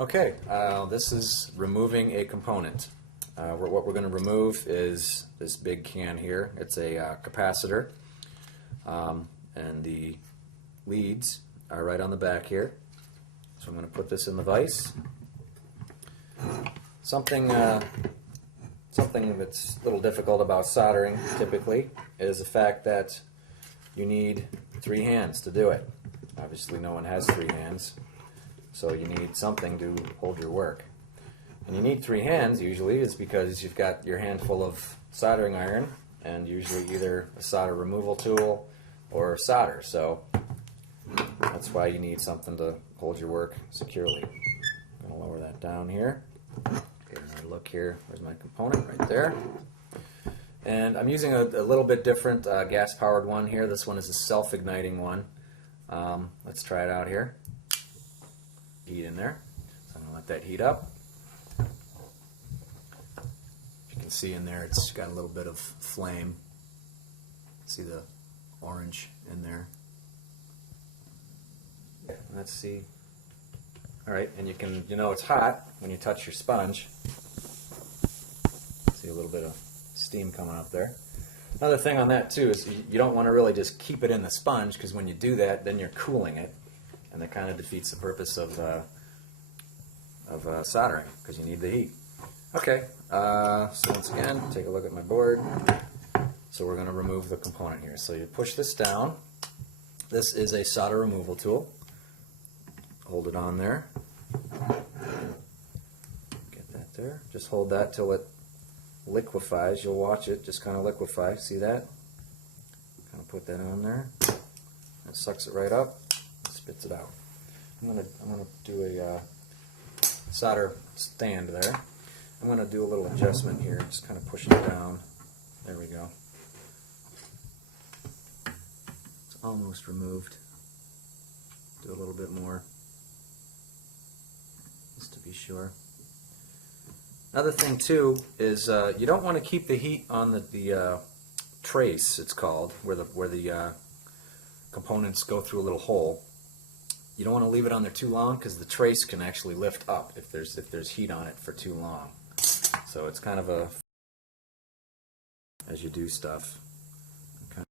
Okay, this is removing a component. What we're going to remove is this big can here. It's a capacitor, and the leads are right on the back here. So I'm going to put this in the vise. Something that's a little difficult about soldering typically is the fact that you need 3 hands to do it. Obviously no one has 3 hands, so you need something to hold your work. And you need 3 hands usually is because you've got your hand full of soldering iron and usually either a solder removal tool or solder. So that's why you need something to hold your work securely. I'm going to lower that down here. Okay, and I look here, there's my component right there. And I'm using a little bit different gas-powered one here. This one is a self-igniting one. Let's try it out here. Heat in there. So I'm going to let that heat up. You can see in there it's got a little bit of flame. See the orange in there. Let's see. Alright, and you know it's hot when you touch your sponge. See a little bit of steam coming up there. Another thing on that too is you don't want to really just keep it in the sponge, because when you do that then you're cooling it, and that kind of defeats the purpose of soldering, because you need the heat. Okay, so once again, take a look at my board. So we're going to remove the component here. So you push this down. This is a solder removal tool. Hold it on there. Get that there. Just hold that till it liquefies. You'll watch it just kind of liquefy. See that? Kind of put that on there. It sucks it right up. Spits it out. I'm gonna do a solder stand there. I'm gonna do a little adjustment here. Just kind of push it down. There we go. It's almost removed. Do a little bit more, just to be sure. Another thing too is you don't want to keep the heat on the trace, it's called, where the components go through a little hole. You don't want to leave it on there too long, because the trace can actually lift up if there's heat on it for too long. So it's kind of as you do stuff.